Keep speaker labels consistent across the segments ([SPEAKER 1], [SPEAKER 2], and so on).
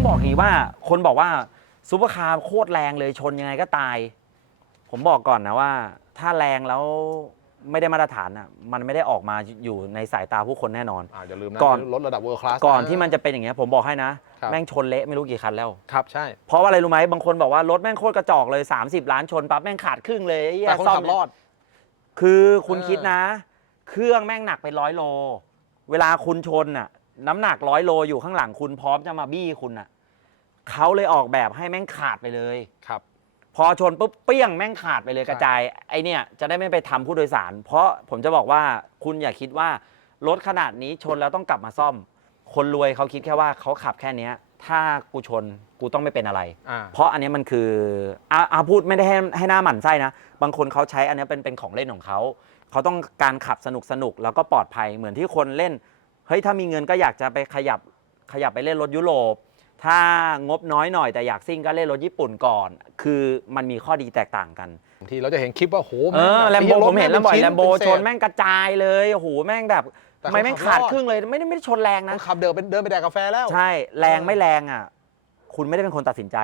[SPEAKER 1] ต้องบอกอย่างนี้ว่าคนบอกว่าซูเปอร์คาร์โคตรแรงเลยชนยังไงก็ตาย ผมบอกก่อนนะว่า ถ้าแรงแล้วไม่ได้มาตรฐานอะมันไม่ได้ออกมาอยู่ในสายตาผู้คนแน่นอน
[SPEAKER 2] อ่าอย่าลืมนะ
[SPEAKER 1] ก่อน
[SPEAKER 2] รถระดับ world class
[SPEAKER 1] ก่อนะที่มันจะเป็นอย่างเงี้ยผมบอกให้นะ
[SPEAKER 2] ครับ
[SPEAKER 1] แม่งชนเละไม่รู้กี่คันแล้ว
[SPEAKER 2] ครับใช่
[SPEAKER 1] เพราะว่าอะไรรู้ไหมบางคนบอกว่ารถแม่งโคตรกระจอกเลย 30 ล้านชนปั๊บแม่งขาดครึ่งเลยไอ้เหี้ย
[SPEAKER 2] แต่คน
[SPEAKER 1] ซ่อ
[SPEAKER 2] ขั
[SPEAKER 1] ม
[SPEAKER 2] บรอด
[SPEAKER 1] คือคุณ
[SPEAKER 2] เออ
[SPEAKER 1] คิดนะ เครื่องแม่งหนักเป็นร้อยโล เวลาคุณชนน่ะ น้ำหนักร้อยโลอยู่ข้างหลังคุณพร้อมจะมาบี้คุณน่ะเขาเลยออกแบบให้แม่งขาดไปเลย
[SPEAKER 2] ครับ
[SPEAKER 1] พอชนปุ๊บเปี้ยงแม่งขาดไปเลย
[SPEAKER 2] ใช่
[SPEAKER 1] กระจาย ไอเนี่ยจะได้ไม่ไปทำผู้โดยสาร เพราะผมจะบอกว่าคุณอย่าคิดว่ารถขนาดนี้ชนแล้วต้องกลับมาซ่อม คนรวยเขาคิดแค่ว่าเขาขับแค่เนี้ย ถ้ากูชนกูต้องไม่เป็นอะไร
[SPEAKER 2] อ่า
[SPEAKER 1] เพราะอันเนี้ยมันคืออาอาพูดไม่ได้ให้ให้หน้าหมั่นไส้นะ บางคนเขาใช้อันเนี้ยเป็นเป็นของเล่นของเขา เขาต้องการขับสนุกสนุกแล้วก็ปลอดภัยเหมือนที่คนเล่น เฮ้ยถ้ามีเงินก็อยากจะไปขยับขยับไปเล่นรถยุโรป ถ้างบน้อยหน่อยแต่อยากซิ่งก็เล่นรถญี่ปุ่นก่อน คือมันมีข้อดีแตกต่างกัน
[SPEAKER 2] บางทีเราจะเห็นคลิปว่าโห
[SPEAKER 1] เออแลมโบ
[SPEAKER 2] ไอ้หี้ยรถ
[SPEAKER 1] ผมเห็นแล้วบ่อย
[SPEAKER 2] ป็
[SPEAKER 1] แลมโบ
[SPEAKER 2] เป็น
[SPEAKER 1] ช
[SPEAKER 2] เศ
[SPEAKER 1] น
[SPEAKER 2] ษ
[SPEAKER 1] แม่งกระจายเลยโอ้โหแม่งแบบ
[SPEAKER 2] แต่
[SPEAKER 1] ทำไมแม่ง
[SPEAKER 2] เขาขับ
[SPEAKER 1] ขาด
[SPEAKER 2] รอด
[SPEAKER 1] ครึ่งเลยไม่ได้ไม่ได้ชนแรง
[SPEAKER 2] ค
[SPEAKER 1] นะ
[SPEAKER 2] นขับเดินไปเดินไปแดกกาแฟแล้ว
[SPEAKER 1] ใช่แรงไม่แรงอะ คุณไม่ได้เป็นคนตัดสินใจ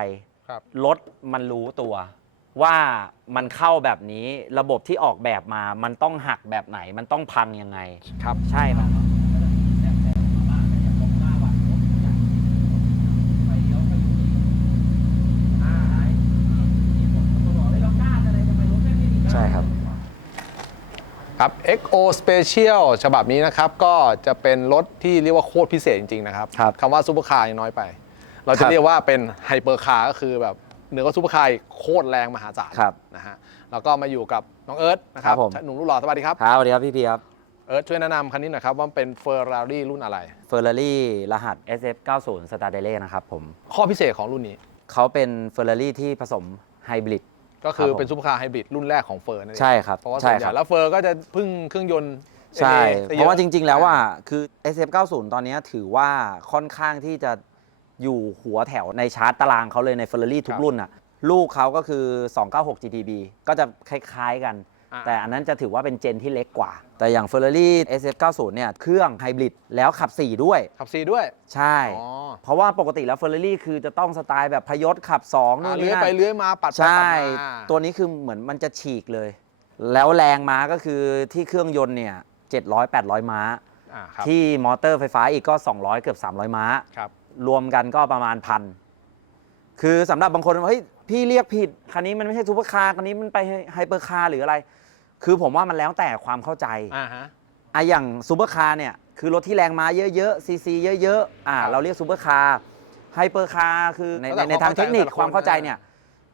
[SPEAKER 2] ครับ
[SPEAKER 1] รถมันรู้ตัว ว่ามันเข้าแบบนี้ระบบที่ออกแบบมา มันต้องหักแบบไหน มันต้องพังยังไง
[SPEAKER 2] ครับ
[SPEAKER 1] ใช่ปะ ใช่ครับ
[SPEAKER 2] ครับ XO Special ฉบับนี้นะครับก็จะเป็นรถที่เรียกว่าโคตรพิเศษจริงๆนะครับ
[SPEAKER 1] ครับ
[SPEAKER 2] คำว่าซูเปอร์คาร์ยังน้อยไป เรา
[SPEAKER 1] ค
[SPEAKER 2] จะ
[SPEAKER 1] รับ
[SPEAKER 2] เรียกว่าเป็นไฮเปอร์คาร์ก็คือแบบเหนือกว่าซูเปอร์คาร์อีกโคตรแรงมหาศาล
[SPEAKER 1] ครับ
[SPEAKER 2] นะฮะแล้วก็มาอยู่กับน้องเอิร์ธนะครับ
[SPEAKER 1] ครับผม
[SPEAKER 2] หนุ่มรูปหล่อสวัสดีครับ
[SPEAKER 1] ครับสวัสดีครับพี่พีครับ
[SPEAKER 2] เอิร์ธช่วยแนะนำคันนี้หน่อยครับว่าเป็นเฟอร์รารี่รุ่นอะไร
[SPEAKER 1] เฟอร์รารี่รหัส SF90 s t a r d e l e นะครับผม
[SPEAKER 2] ข้อพิเศษของรุ่นนี้
[SPEAKER 1] เขาเป็นเฟอร์รารี่ที่ผสมไฮบริด
[SPEAKER 2] ก็คือ
[SPEAKER 1] ครับผม
[SPEAKER 2] เป็นซูเปอร์คาร์ไฮบริดรุ่นแรกของเฟอร์นั่นเอง
[SPEAKER 1] ใช่ครับ
[SPEAKER 2] เพราะว่าส่
[SPEAKER 1] ใช่
[SPEAKER 2] วนให
[SPEAKER 1] ครั
[SPEAKER 2] ญ่
[SPEAKER 1] บ
[SPEAKER 2] แล้วเฟอร์ก็จะพึ่งเครื่องยนต์
[SPEAKER 1] ใช่
[SPEAKER 2] NA ซ
[SPEAKER 1] เพราะว่า
[SPEAKER 2] เย
[SPEAKER 1] จ
[SPEAKER 2] อ
[SPEAKER 1] ริง ๆ แล้วว่าคือ SF90 ตอนนี้ถือว่าค่อนข้างที่จะอยู่หัวแถวในชาร์ตตารางเขาเลยใน Ferrari ทุ
[SPEAKER 2] ค
[SPEAKER 1] ก
[SPEAKER 2] รับ
[SPEAKER 1] รุ่นอะ ลูกเขาก็คือ 296 GTB ก็จะคล้าย ๆ กัน
[SPEAKER 2] อ่า
[SPEAKER 1] แต่อันนั้นจะถือว่าเป็นเจนที่เล็กกว่า แต่อย่าง Ferrari SF90 เนี่ยเครื่องไฮบริดแล้วขับ 4 ด้วย
[SPEAKER 2] ขับซีด้วย
[SPEAKER 1] ใช่
[SPEAKER 2] อ๋อ
[SPEAKER 1] เพราะว่าปกติแล้ว Ferrari คือจะต้องสไตล์แบบพยศขับ2นู่
[SPEAKER 2] อ่านเลื้
[SPEAKER 1] นี่
[SPEAKER 2] อย
[SPEAKER 1] นั่
[SPEAKER 2] ไป
[SPEAKER 1] น
[SPEAKER 2] เลื้อยมาปัดไป
[SPEAKER 1] ใช่
[SPEAKER 2] ปัดมา
[SPEAKER 1] ตัวนี้คือเหมือนมันจะฉีกเลย แล้วแรงม้าก็คือที่เครื่องยนต์เนี่ย 700 800 ม้า
[SPEAKER 2] อ่าครับ
[SPEAKER 1] ที่มอเตอร์ไฟฟ้าอีกก็ 200 เกือบ 300 ม้า
[SPEAKER 2] ครับ
[SPEAKER 1] รวมกันก็ประมาณพัน คือสำหรับบางคนเฮ้ย พี่เรียกผิด คันนี้มันไม่ใช่ซูเปอร์คาร์ คันนี้มันไปไฮเปอร์คาร์หรืออะไร คือผมว่ามันแล้วแต่ความเข้าใจ
[SPEAKER 2] อ่าฮะ
[SPEAKER 1] อะอย่างซูเปอร์คาร์เนี่ยคือรถที่แรงม้าเยอะๆซีซีเยอะๆอ่า
[SPEAKER 2] ครับ
[SPEAKER 1] เราเรียกซูเปอร์คาร์ไฮเปอร์คาร์คือใน
[SPEAKER 2] แล้วแต่
[SPEAKER 1] ในในทางเทคนิค
[SPEAKER 2] ความ
[SPEAKER 1] ความ
[SPEAKER 2] เข้า
[SPEAKER 1] เข้า
[SPEAKER 2] ใจ
[SPEAKER 1] ใจ
[SPEAKER 2] แต่ละคน
[SPEAKER 1] เนี่ย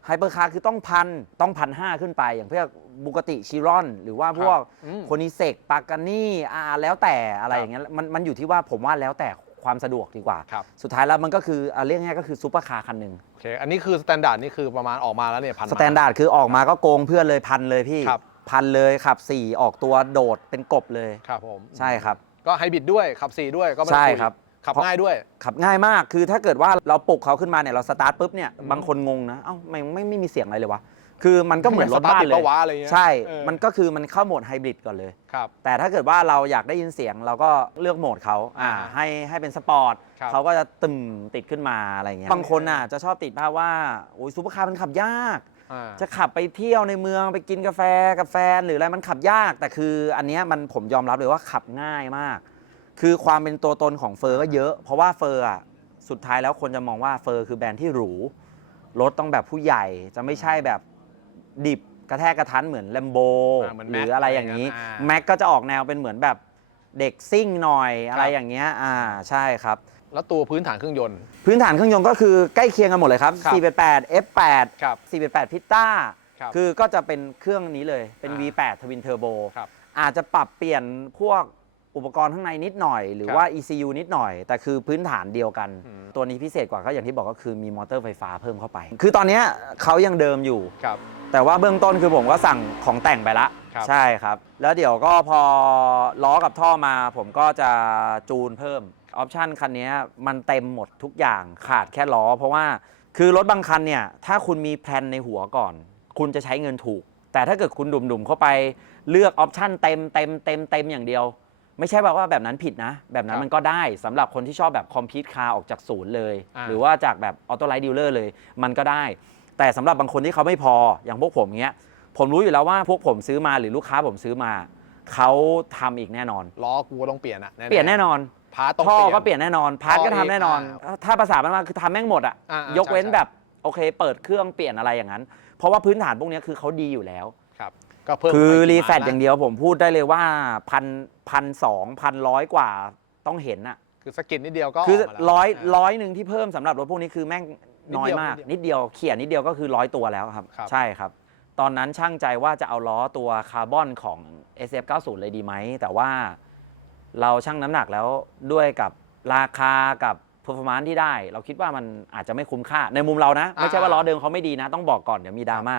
[SPEAKER 1] ไฮเปอร์คาร์คือต้องพันต้องพันห้าขึ้นไป อย่างพวกบุกติชิรอน หรือว่าพวก
[SPEAKER 2] อืม
[SPEAKER 1] โคนิเซกปากานี่อ่าแล้วแต่อะไรอย่างเงี้ยมันมันอยู่ที่ว่าผมว่าแล้วแต่ความสะดวกดีกว่า
[SPEAKER 2] ครับ
[SPEAKER 1] สุดท้ายแล้วมันก็คืออ่าเรียกง่ายๆก็คือซูเปอร์คาร์คันหนึ่ง
[SPEAKER 2] โอเค อันนี้คือสแตนดาร์ดนี่คือประมาณออกมาแล้วเนี่ยพัน
[SPEAKER 1] สแตนดาร์ดคือออกมาก็โกงเพื่อนเลยพันเลยพี่
[SPEAKER 2] ครับ
[SPEAKER 1] พันเลยขับ 4 ออกตัวโดดเป็นกบเลย
[SPEAKER 2] ครับผม
[SPEAKER 1] ใช่ครับ
[SPEAKER 2] ก็ไฮบริดด้วยขับซีด้วยก็ไม่ต้อง
[SPEAKER 1] ใช่
[SPEAKER 2] คุย
[SPEAKER 1] ครับ
[SPEAKER 2] ขับง่ายด้วย
[SPEAKER 1] ขับง่ายมากคือถ้าเกิดว่าเราปลุกเขาขึ้นมาเนี่ยเราสตาร์ทปุ๊บเนี่ย
[SPEAKER 2] อืม
[SPEAKER 1] บางคนงงนะเอ้าไม่ไม่ไม่มีเสียงอะไรเลยวะคือมันก็เหมือนรถบ้าน
[SPEAKER 2] สตาร์ทติด
[SPEAKER 1] เล
[SPEAKER 2] ปะ
[SPEAKER 1] ยวะ
[SPEAKER 2] อะไรเงี้ย
[SPEAKER 1] ใช่
[SPEAKER 2] เออ
[SPEAKER 1] มันก็คือมันเข้าโหมดไฮบริดก่อนเลย
[SPEAKER 2] ครับ
[SPEAKER 1] แต่ถ้าเกิดว่าเราอยากได้ยินเสียงเราก็เลือกโหมดเขาอ่า
[SPEAKER 2] อ่า
[SPEAKER 1] ให้ให้เป็นสปอร์ต
[SPEAKER 2] ครับ
[SPEAKER 1] เขาก็จะตึมติดขึ้นมาอะไรเงี้ยบางคนน่ะจะชอบติดภาพว่าโอ้ยซูเปอร์คาร์มันขับยาก
[SPEAKER 2] อ่า
[SPEAKER 1] จะขับไปเที่ยวในเมืองไปกินกาแฟกับแฟนหรืออะไรมันขับยาก แต่คืออันเนี้ยมันผมยอมรับเลยว่าขับง่ายมาก คือความเป็นตัวตนของเฟอร์ก็เยอะ เพราะว่าเฟอร์อะสุดท้ายแล้วคนจะมองว่าเฟอร์คือแบรนด์ที่หรูรถต้องแบบผู้ใหญ่จะไม่ใช่แบบดิบกระแทกกระทันเหมือนแลมโบ
[SPEAKER 2] อ่าเหมือน
[SPEAKER 1] หรือ
[SPEAKER 2] Mac
[SPEAKER 1] อะไรอย่างนี้
[SPEAKER 2] อะไรอย่างนั้นอ่า
[SPEAKER 1] แม็กก็จะออกแนวเป็นเหมือนแบบเด็กซิ่งหน่อยอะไร
[SPEAKER 2] ครับ
[SPEAKER 1] อย่างเงี้ยอ่าใช่ครับ
[SPEAKER 2] แล้วตัวพื้นฐานเครื่องยนต์
[SPEAKER 1] พื้นฐานเครื่องยนต์ก็คือใกล้เคียงกันหมดเลยครับ
[SPEAKER 2] ครับ
[SPEAKER 1] 488 F8
[SPEAKER 2] ครับ
[SPEAKER 1] 488พิต้า
[SPEAKER 2] ครับ
[SPEAKER 1] คือก็จะเป็นเครื่องนี้เลย เป็น
[SPEAKER 2] อ่า
[SPEAKER 1] V8 ทวินเทอร์โบ
[SPEAKER 2] ครับ
[SPEAKER 1] อาจจะปรับเปลี่ยนพวกอุปกรณ์ข้างในนิดหน่อย หรือ
[SPEAKER 2] ครับ
[SPEAKER 1] ว่า ECU นิดหน่อย แต่คือพื้นฐานเดียวกัน
[SPEAKER 2] อืม
[SPEAKER 1] ตัวนี้พิเศษกว่าก็อย่างที่บอกก็คือมีมอเตอร์ไฟฟ้าเพิ่มเข้าไป คือตอนเนี้ยเขายังเดิมอยู่
[SPEAKER 2] ครับ
[SPEAKER 1] แต่ว่าเบื้องต้นคือผมก็สั่งของแต่งไปละ
[SPEAKER 2] ครับ
[SPEAKER 1] ใช่ครับ แล้วเดี๋ยวก็พอล้อกับท่อมาผมก็จะจูนเพิ่ม ออปชันคันนี้มันเต็มหมดทุกอย่างขาดแค่ล้อ เพราะว่าคือรถบางคันเนี่ย ถ้าคุณมีแพลนในหัวก่อน คุณจะใช้เงินถูก แต่ถ้าเกิดคุณดุ่มๆเข้าไปเลือกออปชันเต็มเต็มเต็มเต็มอย่างเดียว ไม่ใช่แบบว่าแบบนั้นผิดนะ แบบนั้
[SPEAKER 2] คนรับ
[SPEAKER 1] มันก็ได้สำหรับคนที่ชอบแบบคอมพิวต์คาร์ออกจากศูนย์เลย
[SPEAKER 2] อ่า
[SPEAKER 1] หรือว่าจากแบบออโต้ไลท์ดีลเลอร์เลยมันก็ได้ แต่สำหรับบางคนที่เขาไม่พออย่างพวกผมเงี้ยผมรู้อยู่แล้วว่าพวกผมซื้อมาหรือลูกค้าผมซื้อมาเขาทำอีกแน่นอน
[SPEAKER 2] ล้อกูก็ต้องเปลี่ยนอะๆ
[SPEAKER 1] เปลี่ยนแน่นอน
[SPEAKER 2] พาร์ทต้อง
[SPEAKER 1] ท่อ
[SPEAKER 2] เปลี่ยน
[SPEAKER 1] ก็เปลี่ยนแน่นอน พาร์ทก็ทำแน่นอน
[SPEAKER 2] อ่า
[SPEAKER 1] ถ้าภาษามันมาคือทำแม่งหมดอะ
[SPEAKER 2] อ่าๆ
[SPEAKER 1] ยกเว้น
[SPEAKER 2] ใช่
[SPEAKER 1] แบบโอเค เปิดเครื่องเปลี่ยนอะไรอย่างนั้น เพราะว่าพื้นฐานพวกนี้คือเขาดีอยู่แล้ว
[SPEAKER 2] ครับก็เพิ่ม
[SPEAKER 1] คือ
[SPEAKER 2] ไปกี่
[SPEAKER 1] รีแฟต
[SPEAKER 2] บท
[SPEAKER 1] อย่างเดียวผมพูดได้เลยว่าพันพันสองพันร้อยกว่าต้องเห็นอะ
[SPEAKER 2] คือสกินนิดเดียวก็
[SPEAKER 1] คือ
[SPEAKER 2] ออกมาแล้ว
[SPEAKER 1] ร้อยา ร้อยหนึ่งที่เพิ่มสำหรับรถพวกนี้คือแม่งน้อยมาก
[SPEAKER 2] นิ
[SPEAKER 1] นิ
[SPEAKER 2] ด
[SPEAKER 1] ด
[SPEAKER 2] เดี
[SPEAKER 1] เดี
[SPEAKER 2] ย
[SPEAKER 1] ยววเขี่ยนิดเดียวก็คือร้อยตัวแล้วครับ
[SPEAKER 2] ครับ
[SPEAKER 1] ใช่ครับ ตอนนั้นช่างใจว่าจะเอาล้อตัวคาร์บอนของ SF90 เลยดีไหม แต่ว่า เราชั่งน้ำหนักแล้วด้วยกับราคากับเพอร์ฟอร์มานที่ได้ เราคิดว่ามันอาจจะไม่คุ้มค่าในมุมเรานะ ไม่ใช่ว่าล้อเดิมเขาไม่ดีนะ ต้องบอกก่อนเดี๋ยวมีดราม่า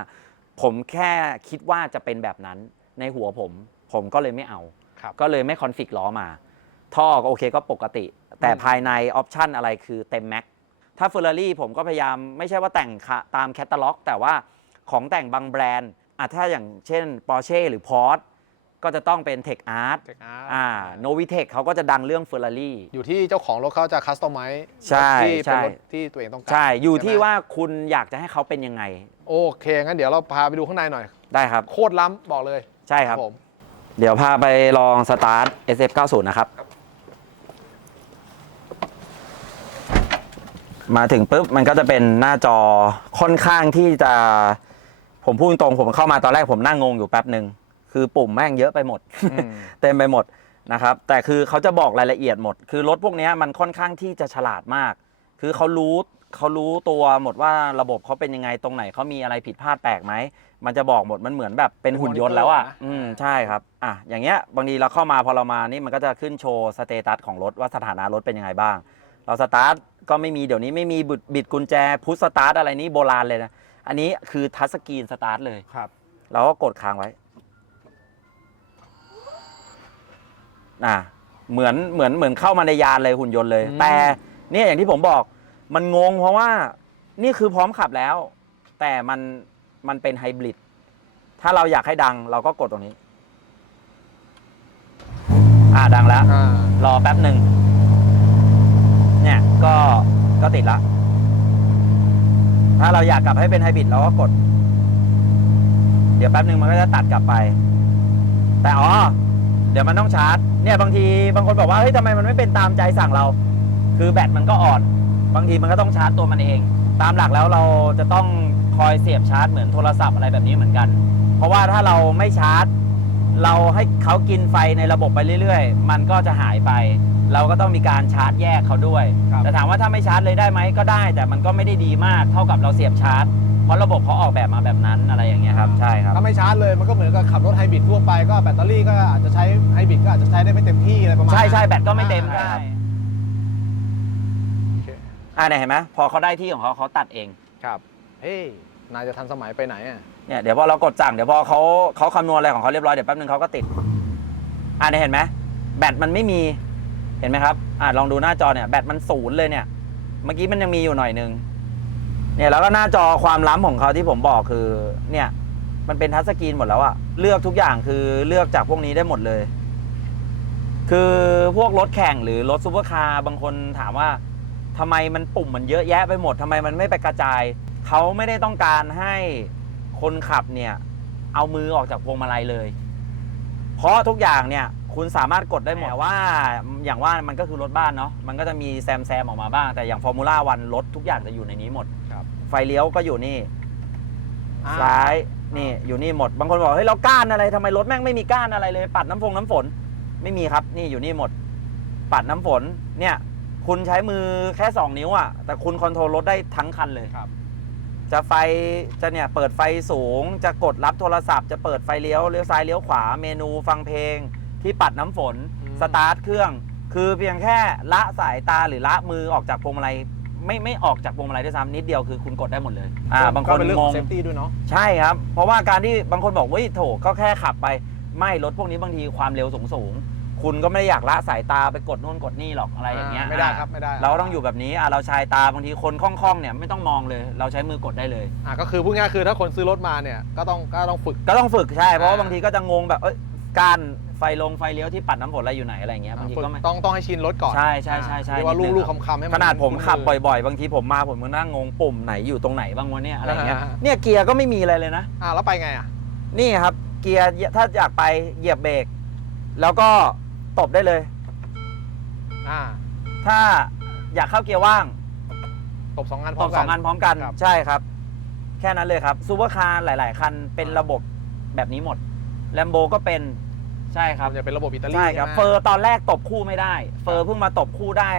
[SPEAKER 1] ผมแค่คิดว่าจะเป็นแบบนั้นในหัวผม ผมก็เลยไม่เอา
[SPEAKER 2] ครับ
[SPEAKER 1] ก็เลยไม่คอนฟิกล้อมา ท่อก็โอเคก็ปกติ แต่
[SPEAKER 2] อืม
[SPEAKER 1] ภายในออปชันอะไรคือเต็มแม็กถ้าเฟอร์รารี่ผมก็พยายามไม่ใช่ว่าแต่งค่ะตามแคตตาล็อก แต่ว่าของแต่งบางแบรนด์อะถ้าอย่างเช่น Porsche หรือ Porsche ก็จะต้องเป็น Tech Art
[SPEAKER 2] เทคอาร์
[SPEAKER 1] อ่า Novitec เขาก็จะดังเรื่องเฟอร์รารี่
[SPEAKER 2] อยู่ที่เจ้าของรถเขาจะคัสตอมไมซ์
[SPEAKER 1] ใช่
[SPEAKER 2] ที่เป็น
[SPEAKER 1] ใช่
[SPEAKER 2] รถที่ตัวเองต้องการ
[SPEAKER 1] ใช่ อยู่ที่
[SPEAKER 2] ใช่ไหม
[SPEAKER 1] ว่าคุณอยากจะให้เขาเป็นยังไง
[SPEAKER 2] โอเคงั้นเดี๋ยวเราพาไปดูข้างในหน่อย
[SPEAKER 1] ได้ครับ
[SPEAKER 2] โคตรล้ำบอกเลย
[SPEAKER 1] ใช่ครับ
[SPEAKER 2] ผม
[SPEAKER 1] เดี๋ยวพาไปลองสตาร์ท SF90 นะครับ มาถึงปุ๊บ มันก็จะเป็นหน้าจอค่อนข้างที่จะ ผมพูดตรงๆผมเข้ามาตอนแรกผมนั่งงงอยู่แป๊บหนึ่ง คือปุ่มแม่งเยอะไปหมด
[SPEAKER 2] อืม
[SPEAKER 1] เต็มไปหมดนะครับแต่คือเขาจะบอกรายละเอียดหมด คือรถพวกเนี้ยมันค่อนข้างที่จะฉลาดมาก คือเขารู้เขารู้ตัวหมดว่าระบบเขาเป็นยังไงตรงไหนเขามีอะไรผิดพลาดแปลกไหมมันจะบอกหมดมันเหมือนแบบเป็นหุ่นยนต์แล้วอะ
[SPEAKER 2] เป็นมอนิเตอร์นะ
[SPEAKER 1] อืมใช่ครับอะอย่างเงี้ยบางทีเราเข้ามาพอเรามานี่มันก็จะขึ้นโชว์สเตตัสของรถว่าสถานะรถเป็นยังไงบ้าง เราสตาร์ทก็ไม่มีเดี๋ยวนี้ไม่มีบิดบิดกุญแจพุชสตาร์ทอะไรนี้โบราณเลยนะอันนี้คือทัชสกรีนสตาร์ทเลย
[SPEAKER 2] ครับ
[SPEAKER 1] เราก็กดค้างไว้ อ่าเหมือนเหมือนเหมือนเข้ามาในยานเลยหุ่นยนต์เลย
[SPEAKER 2] อืม
[SPEAKER 1] แต่เนี่ยอย่างที่ผมบอกมันงงเพราะว่านี่คือพร้อมขับแล้ว แต่มันมันเป็นไฮบริดถ้าเราอยากให้ดังเราก็กดตรงนี้ อ่าดังแล้ว
[SPEAKER 2] อ่าร
[SPEAKER 1] อแป๊บหนึ่ง เนี่ย ก็ ก็ติดละ ถ้าเราอยากกลับให้เป็นไฮบริดเราก็กด เดี๋ยวแป๊บหนึ่งมันก็จะตัดกลับไป แต่อ๋อ เดี๋ยวมันต้องชาร์จ เนี่ยบางทีบางคนบอกว่าเฮ้ยทำไมมันไม่เป็นตามใจสั่งเรา คือแบตมันก็อ่อน บางทีมันก็ต้องชาร์จตัวมันเอง ตามหลักแล้วเราจะต้องคอยเสียบชาร์จเหมือนโทรศัพท์อะไรแบบนี้เหมือนกัน เพราะว่าถ้าเราไม่ชาร์จ เราให้เขากินไฟในระบบไปเรื่อย ๆ มันก็จะหายไป เราก็ต้องมีการชาร์จแยกเขาด้วย
[SPEAKER 2] ครับ
[SPEAKER 1] แต่ถามว่าถ้าไม่ชาร์จเลยได้ไหมก็ได้ แต่มันก็ไม่ได้ดีมากเท่ากับเราเสียบชาร์จ เพราะระบบเขาออกแบบมาแบบนั้นอะไรอย่างเงี้ยครับใช่ครับ
[SPEAKER 2] ถ้าไม่ชาร์จเลยมันก็เหมือนกับขับรถไฮบริดทั่วไปก็แบตเตอรี่ก็อาจจะใช้ไฮบริดก็อาจจะใช้ได้ไม่เต็มที่อะไรประมาณ
[SPEAKER 1] ใช่
[SPEAKER 2] นั้น
[SPEAKER 1] ใช่แบตก็ไม่เต็ม
[SPEAKER 2] อ่า
[SPEAKER 1] ได้
[SPEAKER 2] โอเค
[SPEAKER 1] อ่าเนี่ยเห็นไหมพอเขาได้ที่ของเขาเขาตัดเอง
[SPEAKER 2] ครับเฮ้ยนายจะทันสมัยไปไหนอะ
[SPEAKER 1] เนี่ยเดี๋ยวพอเรากดสั่งเดี๋ยวพอเขาเขาคำนวณอะไรของเขาเรียบร้อยเดี๋ยวแป๊บนึงเขาก็ติดอ่าเนี่ยเห็นไหมแบตมันไม่มีเห็นไหมครับอ่าลองดูหน้าจอเนี่ยแบตมันศูนย์เลยเนี่ย เมื่อกี้มันยังมีอยู่หน่อยนึง เนี่ยแล้วก็หน้าจอความล้ำของเขาที่ผมบอกคือเนี่ยมันเป็นทัชสกรีนหมดแล้วอะเลือกทุกอย่างคือเลือกจากพวกนี้ได้หมดเลย คือพวกรถแข่งหรือรถซูเปอร์คาร์บางคนถามว่าทำไมมันปุ่มมันเยอะแยะไปหมดทำไมมันไม่ไปกระจาย เขาไม่ได้ต้องการให้คนขับเนี่ย เอามือออกจากพวงมาลัยเลย เพราะทุกอย่างเนี่ยคุณสามารถกดได้หมดว่าอย่างว่ามันก็คือรถบ้านเนาะมันก็จะมีแซมแซมออกมาบ้างแต่อย่างฟอร์มูล่าวันรถทุกอย่างจะอยู่ในนี้หมด ฟเลี้ยวก็อยู่นี่
[SPEAKER 2] อ่า
[SPEAKER 1] ซ้ายนี่อยู่นี่หมด บางคนบอกเฮ้ยเราก้านอะไรทำไมรถแม่งไม่มีก้านอะไรเลย ปัดน้ำฟงน้ำฝน ไม่มีครับ นี่อยู่นี่หมด ปัดน้ำฝนเนี่ย คุณใช้มือแค่2นิ้วอะ่ะแต่คุณคอนโทรลรถได้ทั้งคันเลย
[SPEAKER 2] ครับ
[SPEAKER 1] จะไฟจะเนี่ยเปิดไฟสูง จะกดรับโทรศัพท์จะเปิดไฟเลี้ยวเลี้ยวซ้ายเลี้ยวขวาเมนูฟังเพลง ที่ปัดน้ำฝน
[SPEAKER 2] อืม
[SPEAKER 1] สตาร์ทเครื่อง คือเพียงแค่ละสายตาหรือละมือออกจากพวงมาลัย ไม่ไม่ออกจากพวงมาลัยด้วยซ้ำนิดเดียวคือคุณกดได้หมดเลยอ่าบางคน
[SPEAKER 2] ก็เป็นเรื่อง
[SPEAKER 1] ง
[SPEAKER 2] ของ
[SPEAKER 1] ง
[SPEAKER 2] เซฟตี้ด้วยเนาะ
[SPEAKER 1] ใช่ครับ เพราะว่าการที่บางคนบอกว่าโถก็แค่ขับไป ไม่รถพวกนี้บางทีความเร็วสูงสูงๆคุณก็ไม่ได้อยากละสายตาไปกดนู่นกดนี่หรอกอะไรอย่างเงี้ย
[SPEAKER 2] ไม่ได้
[SPEAKER 1] อะ
[SPEAKER 2] ครับไม่ได้
[SPEAKER 1] เราก็ต้องอยู่แบบนี้อะเราชายตาบางทีคนคล่องๆเนี่ยไม่ต้องมองเลย เราใช้มือกดได้เลย
[SPEAKER 2] อ่าก็คือพูดง่ายๆคือถ้าคนซื้อรถมาเนี่ยก็ต้องก็ต้องฝึก
[SPEAKER 1] ก็ต้องฝึกใช่เพราะว่า
[SPEAKER 2] อ่า
[SPEAKER 1] บางทีก็จะงงแบบเอ้ยการ ไฟลงไฟเลี้ยวที่ปัดน้ำฝนอะไรอยู่ไหนอะไรอย่างเงี้ยบางทีก็ไม่
[SPEAKER 2] ต้องต้องให้ชินรถก่อน
[SPEAKER 1] ใช่ใช่ใช่ใช่
[SPEAKER 2] เรียกว่า
[SPEAKER 1] นิดนึง
[SPEAKER 2] ลูก
[SPEAKER 1] ครับ
[SPEAKER 2] ๆคำๆให้มัน
[SPEAKER 1] ขนาดผม
[SPEAKER 2] คุ้น
[SPEAKER 1] ขับ
[SPEAKER 2] มือ
[SPEAKER 1] บ่อยๆ บางทีผมมาผมก็นั่งงงปุ่มไหนอยู่ตรงไหนบ้างวะเนี่ยอะไรอย่างเงี้ย
[SPEAKER 2] อ่า
[SPEAKER 1] เนี่ยเกียร์ก็ไม่มีอะไรเลยนะ
[SPEAKER 2] อ่าแล้วไปไงอะ
[SPEAKER 1] นี่ครับ เกียร์ถ้าอยากไปเหยียบเบรกแล้วก็ตบได้เลย
[SPEAKER 2] อ่า
[SPEAKER 1] ถ้าอยากเข้าเกียร์ว่าง
[SPEAKER 2] ตบสองงานพ
[SPEAKER 1] ต
[SPEAKER 2] ร้อบม
[SPEAKER 1] ส
[SPEAKER 2] กั
[SPEAKER 1] องอันพร้อมกัน
[SPEAKER 2] ครับ
[SPEAKER 1] ใช่ครับ แค่นั้นเลยครับซูเปอร์คาร์หลาย ๆ คันเป็นระบบแบบนี้หมดแลมโบก็เป็น ใช่ครับ
[SPEAKER 2] มันจะเป็นระบบอิตาลี
[SPEAKER 1] ใช่ครับ
[SPEAKER 2] ไหม
[SPEAKER 1] เฟอร์ตอนแรกตบคู่ไม่ได้ เฟอร์เพิ่งมาตบคู่ได้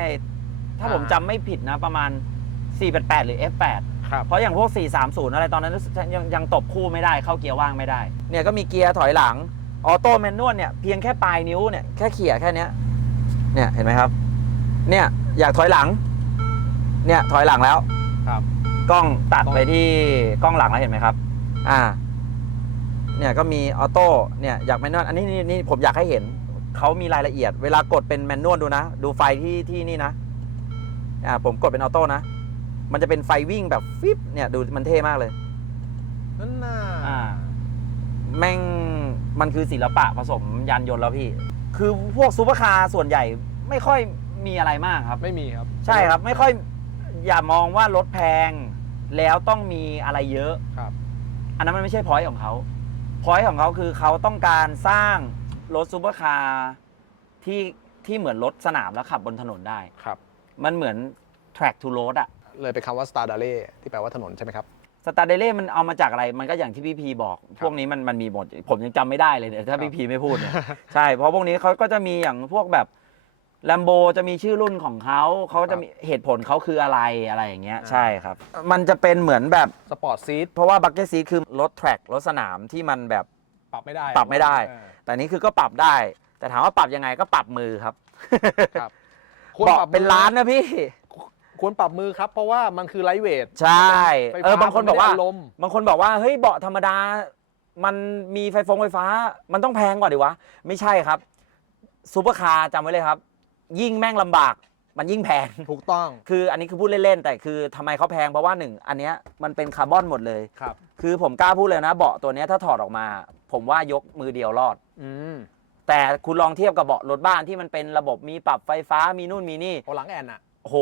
[SPEAKER 1] ถ้าผม
[SPEAKER 2] อ่า
[SPEAKER 1] จำไม่ผิดนะประมาณ 488 หรือ F8
[SPEAKER 2] ครับ
[SPEAKER 1] เพราะอย่างพวก 430 อะไรตอนนั้นรู้สึกยังยังตบคู่ไม่ได้เข้าเกียร์ว่างไม่ได้ เนี่ยก็มีเกียร์ถอยหลัง ออโต้แมนนวลเนี่ยเพียงแค่ปลายนิ้วเนี่ยแค่เขี่ยแค่เนี้ย เนี่ยเห็นไหมครับ เนี่ยอยากถอยหลัง เนี่ยถอยหลังแล้ว
[SPEAKER 2] ครับ
[SPEAKER 1] กล้องตัด
[SPEAKER 2] กล้อง
[SPEAKER 1] ไปที่กล้องหลังแล้วเห็นไหมครับ อ่า เนี่ยก็มีออโต้เนี่ยอยากแมนนวลอันนี้นี่นี่ผมอยากให้เห็นเขามีรายละเอียด เวลากดเป็นแมนนวลดูนะ ดูไฟที่ที่นี่นะอ่าผมกดเป็นออโต้นะ มันจะเป็นไฟวิ่งแบบฟิปเนี่ยดูมันเท่มากเลย
[SPEAKER 2] นั่นน่ะ
[SPEAKER 1] อ่าแม่งมันคือศิลปะผสมยานยนต์แล้วพี่ คือพวกซูเปอร์คาร์ส่วนใหญ่ไม่ค่อยมีอะไรมากครับ
[SPEAKER 2] ไม่มีครับ
[SPEAKER 1] ใช่ครับ ไม่ค่อยอย่ามองว่ารถแพง แล้วต้องมีอะไรเยอะ
[SPEAKER 2] ครับ
[SPEAKER 1] อันนั้นมันไม่ใช่พอยต์ของเขา พอยต์ของเขาคือเขาต้องการสร้างรถซูเปอร์คาร์ที่ที่เหมือนรถสนามแล้วขับบนถนนได้
[SPEAKER 2] ครับ
[SPEAKER 1] มันเหมือน track to road อะ
[SPEAKER 2] เลยเป็นคำว่า Star d a l e ที่แปลว่าถนนใช่ไหมครับ
[SPEAKER 1] สตาร์เดเล่มันเอามาจากอะไร มันก็อย่างที่พี่พีบอก พวกนี้มันมันมีหมด ผมยังจำไม่ได้เลยเนี่ย ถ้า
[SPEAKER 2] ครับ
[SPEAKER 1] พี่พีไม่พูดเนี่ย ใช่ เพราะพวกนี้เขาก็จะมีอย่างพวกแบบ แลมโบจะมีชื่อรุ่นของเขา เขาจะมีเหตุผลเขาคืออะไรอะไรอย่างเงี้ย ใช่ครับ มันจะเป็นเหมือนแบบ
[SPEAKER 2] สปอร์ตซีท
[SPEAKER 1] เพราะว่าบักเก็ตซีคือรถแทร็กรถสนามที่มันแบบ
[SPEAKER 2] ปรับไม่ได้
[SPEAKER 1] ปรับไม่ได้
[SPEAKER 2] เออ
[SPEAKER 1] แต่นี้คือก็ปรับได้ แต่ถามว่าปรับยังไงก็ปรับมือครับ
[SPEAKER 2] ครับควร
[SPEAKER 1] เบาะ
[SPEAKER 2] ปรับ
[SPEAKER 1] เป็นล้านนะพี่
[SPEAKER 2] ควรปรับมือครับ เพราะว่ามันคือไลท์เวท
[SPEAKER 1] ใช่
[SPEAKER 2] ไฟฟ้
[SPEAKER 1] เออบางคนบอกว่า
[SPEAKER 2] มัไม่ได้ลม
[SPEAKER 1] บางคนบอกว่าเฮ้ยเบาะธรรมดา มันมีไฟฟงไฟฟ้า มันต้องแพงกว่าดิวะ ไม่ใช่ครับซูเปอร์คาร์จำไว้เลยครับ ยิ่งแม่งลำบาก มันยิ่งแพง
[SPEAKER 2] ถูกต้อง
[SPEAKER 1] คืออันนี้คือพูดเล่น ๆ แต่คือทำไมเขาแพงเพราะว่าหนึ่งอันเนี้ยมันเป็นคาร์บอนหมดเลย
[SPEAKER 2] ครับ
[SPEAKER 1] คือผมกล้าพูดเลยนะ เบาะตัวเนี้ยถ้าถอดออกมา ผมว่ายกมือเดียวรอด
[SPEAKER 2] อืม
[SPEAKER 1] แต่คุณลองเทียบกับเบาะรถบ้านที่มันเป็นระบบมีปรับไฟฟ้ามีนู่นมีนี่
[SPEAKER 2] โอหลังแอนอะ
[SPEAKER 1] โห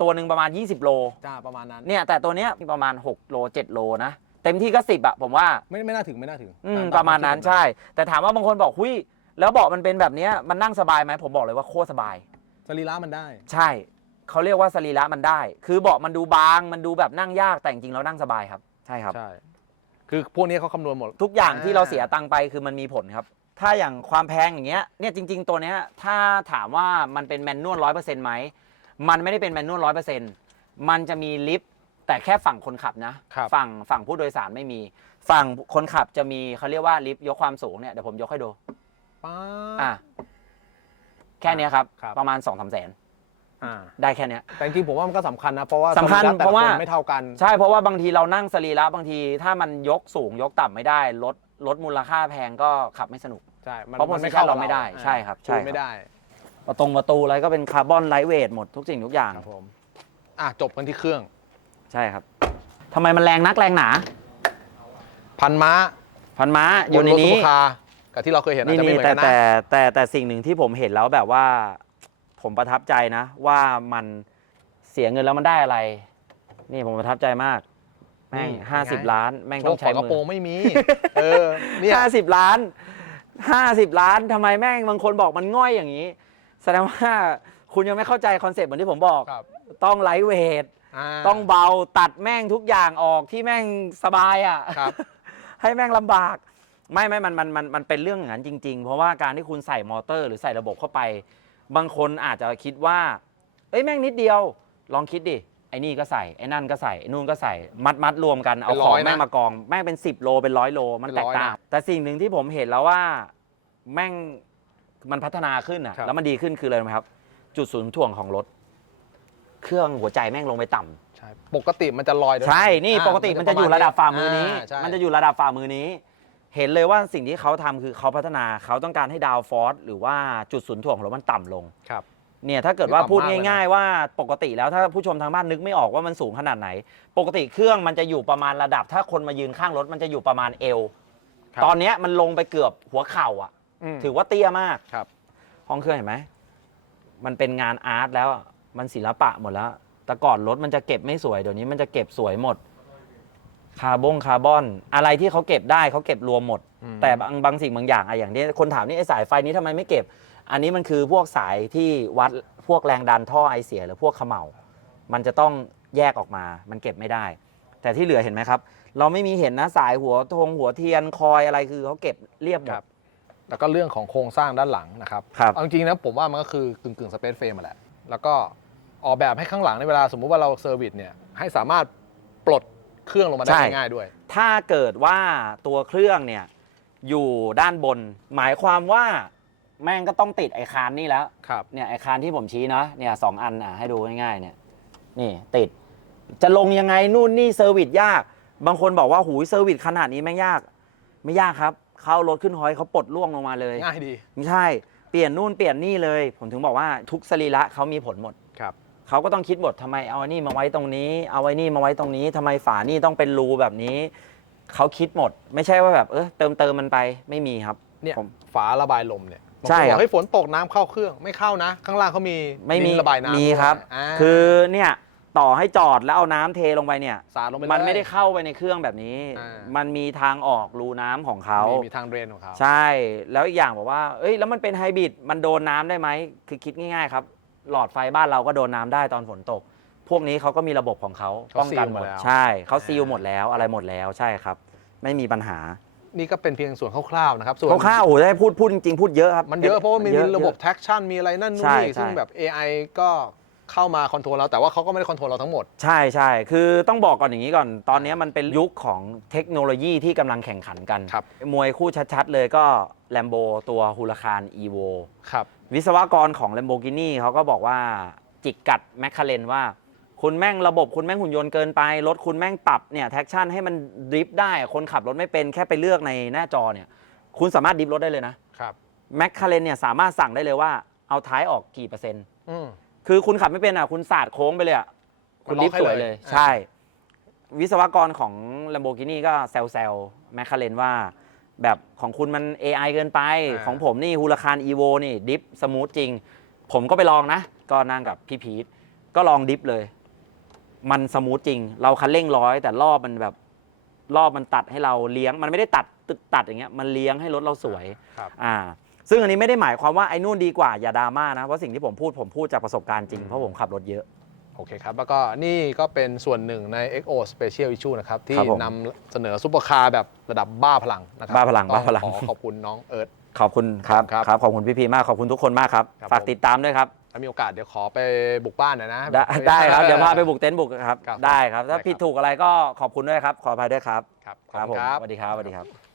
[SPEAKER 1] ตัวหนึ่งประมาณ 20 โล
[SPEAKER 2] จ้าประมาณนั้น
[SPEAKER 1] เนี่ยแต่ตัวเนี้ยประมาณ 6 โล 7 โลนะ เต็มที่ก็ 10อะผมว่า
[SPEAKER 2] ไม่ไม่น่าถึงไม่น่าถึง
[SPEAKER 1] อืม
[SPEAKER 2] ต
[SPEAKER 1] ประมาณนั้น
[SPEAKER 2] ควคิด
[SPEAKER 1] ใช่ แต่ถามว่าบางคนบอกหุย แล้วเบาะมันเป็นแบบเนี้ยมันนั่งสบายไหมผมบอกเลยว่าโคตรสบาย
[SPEAKER 2] สรีระมันได้
[SPEAKER 1] ใช่เขาเรียกว่าสรีระมันได้ คือเบาะมันดูบาง มันดูแบบนั่งยากแต่จริงๆแล้วนั่งสบายครับ ใช่ครับ
[SPEAKER 2] ใช่ คือพวกนี้เขาคำนวณหมด
[SPEAKER 1] ทุกอย่างที่
[SPEAKER 2] อ่า
[SPEAKER 1] เราเสียตังค์ไปคือมันมีผลครับ ถ้าอย่างความแพงอย่างเงี้ย เนี่ยจริง ๆ ตัวเนี้ยถ้าถามว่ามันเป็นแมนนวลร้อยเปอร์เซ็นต์ไหม มันไม่ได้เป็นแมนนวลร้อยเปอร์เซ็นต์มันจะมีลิฟต์แต่แค่ฝั่งคนขับนะ
[SPEAKER 2] ครับ
[SPEAKER 1] ฝั่งฝั่งผู้โดยสารไม่มี ฝั่งคนขับจะมีเขาเรียกว่าลิฟต์ยกความสูงเนี่ยเดี๋ยวผมยกให้ดู
[SPEAKER 2] ป้า
[SPEAKER 1] อะแค่เนี้ยครับ
[SPEAKER 2] ครับ
[SPEAKER 1] ประมาณ2องสามแสน
[SPEAKER 2] อ่า
[SPEAKER 1] ได้แค่เนี้ย
[SPEAKER 2] แต่จริงๆผมว่ามันก็สำคัญนะ เพราะว่า
[SPEAKER 1] สำคัญ
[SPEAKER 2] รีแต่ล
[SPEAKER 1] เพราะว่า
[SPEAKER 2] คนไม่เท่ากัน
[SPEAKER 1] ใช่เพราะว่าบางทีเรานั่งสรีระบางทีถ้ามันยกสูงยกต่ำไม่ได้ลดลดมูลค่าแพงก็ขับไม่สนุก
[SPEAKER 2] ใช่ มัน
[SPEAKER 1] เพราะ
[SPEAKER 2] มัน
[SPEAKER 1] position เราไม่ได้ใช่ครับใช่
[SPEAKER 2] จูน
[SPEAKER 1] ครับ
[SPEAKER 2] ไม่ได้
[SPEAKER 1] ประตงประตูอะไรก็เป็นคาร์บอนไลท์เวทหมดทุกสิ่งทุกอย่าง
[SPEAKER 2] ครับผมอะจบกันที่เครื่อง
[SPEAKER 1] ใช่ครับทำไมมันแรงนักแรงหนา
[SPEAKER 2] พันม้า
[SPEAKER 1] พันม้าอยู่ใน
[SPEAKER 2] บรถซุ
[SPEAKER 1] นี้
[SPEAKER 2] ปเปอร์คาร์ กับที่เราเคยเห็นอาจ
[SPEAKER 1] นี่
[SPEAKER 2] จะไม่
[SPEAKER 1] นี่
[SPEAKER 2] เหมือน
[SPEAKER 1] แต่
[SPEAKER 2] กันนะ
[SPEAKER 1] แต่แต่แต่สิ่งหนึ่งที่ผมเห็นแล้วแบบว่า ผมประทับใจนะ ว่ามันเสียเงินแล้วมันได้อะไร นี่ผมประทับใจมาก แม่ง
[SPEAKER 2] นี่
[SPEAKER 1] ห้าสิบ
[SPEAKER 2] ไง
[SPEAKER 1] ล้าน แม่ง
[SPEAKER 2] โช
[SPEAKER 1] ต้อ
[SPEAKER 2] ว์
[SPEAKER 1] ง
[SPEAKER 2] ฝา
[SPEAKER 1] ใช้
[SPEAKER 2] กระ
[SPEAKER 1] มื
[SPEAKER 2] โปรง
[SPEAKER 1] อ
[SPEAKER 2] ไม่มี เออเนี่ย
[SPEAKER 1] ห้าสิบล้านห้าสิบล้านทำไมแม่งบางคนบอกมันง่อยอย่างนี้ แสดงว่าคุณยังไม่เข้าใจคอนเซ็ปต์เหมือนที่ผมบอก
[SPEAKER 2] ครับ
[SPEAKER 1] ต้องไลท์เวทาต้องเบาตัดแม่งทุกอย่างออกที่แม่งสบายอะ
[SPEAKER 2] ครับ
[SPEAKER 1] ให้แม่งลำบาก ไม่ไม่มันมันมันมันเป็นเรื่องอย่างนั้นจริง ๆ เพราะว่าการที่คุณใส่มอเตอร์หรือใส่ระบบเข้าไป บางคนอาจจะคิดว่า เอ้ยแม่งนิดเดียว ลองคิดดิไอ้นี่ก็ใส่ไอ้นั่นก็ใส่ไอ้นู่นก็ใส่มัดมัดรวมกันเอา
[SPEAKER 2] เป็น
[SPEAKER 1] ข
[SPEAKER 2] ร้
[SPEAKER 1] อง
[SPEAKER 2] อยนะ
[SPEAKER 1] แม่งมากอง แม่งเป็น 10 โลเป็นร้อยโลมัน
[SPEAKER 2] เป็น
[SPEAKER 1] แต
[SPEAKER 2] ร้
[SPEAKER 1] ก
[SPEAKER 2] อย
[SPEAKER 1] ต่าง
[SPEAKER 2] นะ
[SPEAKER 1] แต่สิ่งหนึ่งที่ผมเห็นแล้วว่า แม่งมันพัฒนาขึ้นอะ
[SPEAKER 2] ครับ
[SPEAKER 1] แล้วมันดีขึ้นคืออะไรไหมครับ จุดศูนย์ถ่วงของรถ เครื่องหัวใจแม่งลงไปต่ำ
[SPEAKER 2] ใช่ปกติมันจะลอยด้วย
[SPEAKER 1] ใช่ นี่
[SPEAKER 2] อ่า
[SPEAKER 1] ปกติมันจะอยู่ระดับฝ่ามือนี้า
[SPEAKER 2] ใช่
[SPEAKER 1] มันจะอยู่ระดับฝ่ามือนี้ เห็นเลยว่าสิ่งที่เขาทำคือเขาพัฒนาเขาต้องการให้ดาวฟอร์สหรือว่าจุดศูนย์ถ่วงของรถมันต่ำลง
[SPEAKER 2] ครับ
[SPEAKER 1] เนี่ยถ้าเกิดว่า
[SPEAKER 2] ต่ำมาก
[SPEAKER 1] พูด
[SPEAKER 2] เลยนะ
[SPEAKER 1] ง่าย ๆ ว่าปกติแล้วถ้าผู้ชมทางบ้านนึกไม่ออกว่ามันสูงขนาดไหน ปกติเครื่องมันจะอยู่ประมาณระดับ ถ้าคนมายืนข้างรถมันจะอยู่ประมาณเอว
[SPEAKER 2] ครับ
[SPEAKER 1] ตอนเนี้ยมันลงไปเกือบหัวเข่าอะ
[SPEAKER 2] อืม
[SPEAKER 1] ถือว่าเตี้ยมาก
[SPEAKER 2] ครับ
[SPEAKER 1] ห้องเครื่องเห็นไหม มันเป็นงานอาร์ตแล้วอะมันศิลปะหมดแล้ว แต่ก่อนรถมันจะเก็บไม่สวย เดี๋ยวนี้มันจะเก็บสวยหมด คาร์บงคาร์บอน อะไรที่เขาเก็บได้เขาเก็บรวมหมด
[SPEAKER 2] อืม
[SPEAKER 1] แต่บางบางสิ่งบางอย่างอะอย่างที่คนถามนี่ไอ้สายไฟนี้ทำไมไม่เก็บ อันนี้มันคือพวกสายที่วัดพวกแรงดันท่อไอเสียหรือพวกเขมเหลามันจะต้องแยกออกมา มันเก็บไม่ได้ แต่ที่เหลือเห็นไหมครับ เราไม่มีเห็นนะสายหัวธงหัวเทียนคอยอะไรคือเขาเก็บเรียบหม
[SPEAKER 2] ครั
[SPEAKER 1] ด
[SPEAKER 2] บ แล้วก็เรื่องของโครงสร้างด้านหลังนะครับ
[SPEAKER 1] ครับ
[SPEAKER 2] เอาจริงๆนะผมว่ามันก็คือกึ่งกึ่งสเปซเฟรมมาแหละ แล้วก็ออกแบบให้ข้างหลังในเวลาสมมุติว่าเราเซอร์วิสเนี่ยให้สามารถปลด เครื่องลงมาได้
[SPEAKER 1] ใช่
[SPEAKER 2] ง่ายๆด้วย
[SPEAKER 1] ถ้าเกิดว่าตัวเครื่องเนี่ยอยู่ด้านบน หมายความว่าแม่งก็ต้องติดไอคานนี่แล้ว
[SPEAKER 2] ครับ
[SPEAKER 1] เนี่ยไอคานที่ผมชี้เนาะเนี่ยสองอันอะให้ดูง่ายๆเนี่ยนี่ติดจะลงยังไงนู่นนี่เซอร์วิสยาก บางคนบอกว่าหูยเซอร์วิสขนาดนี้แม่งยาก ไม่ยากครับ เข้ารถขึ้นหอยเขาปลดล่วงลงมาเลย
[SPEAKER 2] ง่ายดี
[SPEAKER 1] ไม่ใช่ เปลี่ยนนู่นเปลี่ยนนี่เลย ผมถึงบอกว่าทุกสรีระเขามีผลหมด
[SPEAKER 2] ครับ
[SPEAKER 1] เขาก็ต้องคิดบททำไมเอาไอ้นี่มาไว้ตรงนี้ เอาไอ้นี่มาไว้ตรงนี้ทำไมฝานี่ต้องเป็นรูแบบนี้ เขาคิดหมด ไม่ใช่ว่าแบบเออเติมเติมมันไปไม่มีครับ
[SPEAKER 2] เนี่ย
[SPEAKER 1] ผม
[SPEAKER 2] ฝาระบายลมเนี่ยบาง
[SPEAKER 1] ใช่
[SPEAKER 2] คนบ
[SPEAKER 1] ครั
[SPEAKER 2] อบกให้ฝนตกน้ำเข้าเครื่องไม่เข้านะ ข้างล่างเขามี
[SPEAKER 1] ไม่มี
[SPEAKER 2] ลิ้นระบายน้ำ
[SPEAKER 1] มีครับ
[SPEAKER 2] ด้วยา
[SPEAKER 1] คือเนี่ยต่อให้จอดแล้วเอาน้ำเทลงไปเนี่ย
[SPEAKER 2] สาดลงไปเลย
[SPEAKER 1] มันไม่ได้เข้าไปในเครื่องแบบนี้
[SPEAKER 2] อ่า
[SPEAKER 1] มันมีทางออกรูน้ำของเขา
[SPEAKER 2] มีมีทางเดรนของเขา
[SPEAKER 1] ใช่ แล้วอีกอย่างบอกว่า เอ้ย แล้วมันเป็นไฮบริด มันโดนน้ำได้ไหม คือคิดง่ายๆครับ หลอดไฟบ้านเราก็โดนน้ำได้ตอนฝนตก พวกนี้เขาก็มีระบบของเขา
[SPEAKER 2] เขา
[SPEAKER 1] ป้องกัน
[SPEAKER 2] ซีล
[SPEAKER 1] หม
[SPEAKER 2] มา
[SPEAKER 1] ด
[SPEAKER 2] แล้ว
[SPEAKER 1] ใช่เขาซีลหมดแล้วอะไรหมดแล้วใช่ครับ ไม่มีปัญหา
[SPEAKER 2] นี่ก็เป็นเพียงส่วนคร่าวๆนะครับส่วน
[SPEAKER 1] คร่าวๆโอ้โหได้พูดพูดจริงๆพูดเยอะครับ
[SPEAKER 2] มันเยอะเพราะว่ามัน
[SPEAKER 1] ย
[SPEAKER 2] มี
[SPEAKER 1] อ
[SPEAKER 2] ระบบ
[SPEAKER 1] เยอ
[SPEAKER 2] traction มีอะไรนั่นนู่น
[SPEAKER 1] ใช่
[SPEAKER 2] นี่ซึ่ง
[SPEAKER 1] ใช่
[SPEAKER 2] แบบ AI ก็ เข้ามาคอนโทรลเราแต่ว่าเขาก็ไม่ได้คอนโทรลเราทั้งหมด
[SPEAKER 1] ใช่ใช่คือต้องบอกก่อนอย่างนี้ก่อน ตอนนี้มันเป็นยุคของเทคโนโลยีที่กำลังแข่งขันกัน
[SPEAKER 2] ครับ
[SPEAKER 1] มวยคู่ชัดๆเลยก็แลมโบตัวฮูลาคาร EVO
[SPEAKER 2] ครับ
[SPEAKER 1] วิศวกรของ Lamborghini เขาก็บอกว่าจิกกัดแมคคาเรนว่า คุณแม่งระบบคุณแม่งหุ่นยนต์เกินไป รถคุณแม่งปรับเนี่ยแท็กชั่นให้มันดริฟต์ได้คนขับรถไม่เป็นแค่ไปเลือกในหน้าจอเนี่ยคุณสามารถดริฟต์รถได้เลยนะครับ แมคคาเรนเนี่ยสามารถสั่งได้เลยว่าเอาท้ายออกกี่เปอร์เซ็นต์
[SPEAKER 2] อืม
[SPEAKER 1] คือคุณขับไม่เป็นอะคุณสาดโค้งไปเลยอะคุณ
[SPEAKER 2] มันล็
[SPEAKER 1] ดริ
[SPEAKER 2] อก
[SPEAKER 1] ฟต์สวย
[SPEAKER 2] ให้
[SPEAKER 1] เล
[SPEAKER 2] เลยย
[SPEAKER 1] ใช่ วิศวกรของ Lamborghini ก็แซวแซวแมคคาเรนว่า แบบของคุณมัน AI เกินไป
[SPEAKER 2] อ่า
[SPEAKER 1] ของผมนี่ฮูลาคาร EVO นี่ดิฟสมูทจริง ผมก็ไปลองนะ ก็นั่งกับพี่พีทก็ลองดิฟเลย มันสมูทจริง เราคันเร่งร้อย แต่รอบมันแบบรอบมันตัดให้เราเลี้ยง มันไม่ได้ตัดตึกตัดอย่างเงี้ยมันเลี้ยงให้รถเราสวย
[SPEAKER 2] ครับ
[SPEAKER 1] อ่า ซึ่งอันนี้ไม่ได้หมายความว่าไอ้นู่นดีกว่าอย่าดราม่านะเพราะสิ่งที่ผมพูดผมพูดจากประสบการณ์จริงเพราะผมขับรถเยอะ
[SPEAKER 2] โอเคครับ แล้วก็นี่ก็เป็นส่วนหนึ่งใน XO Special Issue นะครับ ที่
[SPEAKER 1] ครับผม
[SPEAKER 2] นำเสนอซุปเปอร์คาร์แบบระดับบ้าพลังนะครั
[SPEAKER 1] บ้าพลัง
[SPEAKER 2] ต้อง
[SPEAKER 1] บ้าพลัง
[SPEAKER 2] ขอขอบคุณน้องเอิร์ธ
[SPEAKER 1] ขอบคุณครับ
[SPEAKER 2] ครับ
[SPEAKER 1] ครับขอบคุณพี่พีมากขอบคุณทุกคนมากครับ
[SPEAKER 2] ครับ
[SPEAKER 1] ฝาก
[SPEAKER 2] ผม
[SPEAKER 1] ติดตามด้วยครับ
[SPEAKER 2] ถ้ามีโอกาสเดี๋ยวขอไปบุกบ้านหน่อยนะ
[SPEAKER 1] ได้ได้ครับ เดี๋ยวพาไปบุกเต็นท์บุกครับ
[SPEAKER 2] ครับ
[SPEAKER 1] ได้ครับถ้า
[SPEAKER 2] ได้ครับ
[SPEAKER 1] ผิดถูกอะไรก็ขอบคุณด้วยครับ ขออภัยด้วยครับ
[SPEAKER 2] ครับข
[SPEAKER 1] ค
[SPEAKER 2] อบ
[SPEAKER 1] รับ
[SPEAKER 2] คุ
[SPEAKER 1] ผม
[SPEAKER 2] ณครับ
[SPEAKER 1] สวัสดีครับสวัสดีครับ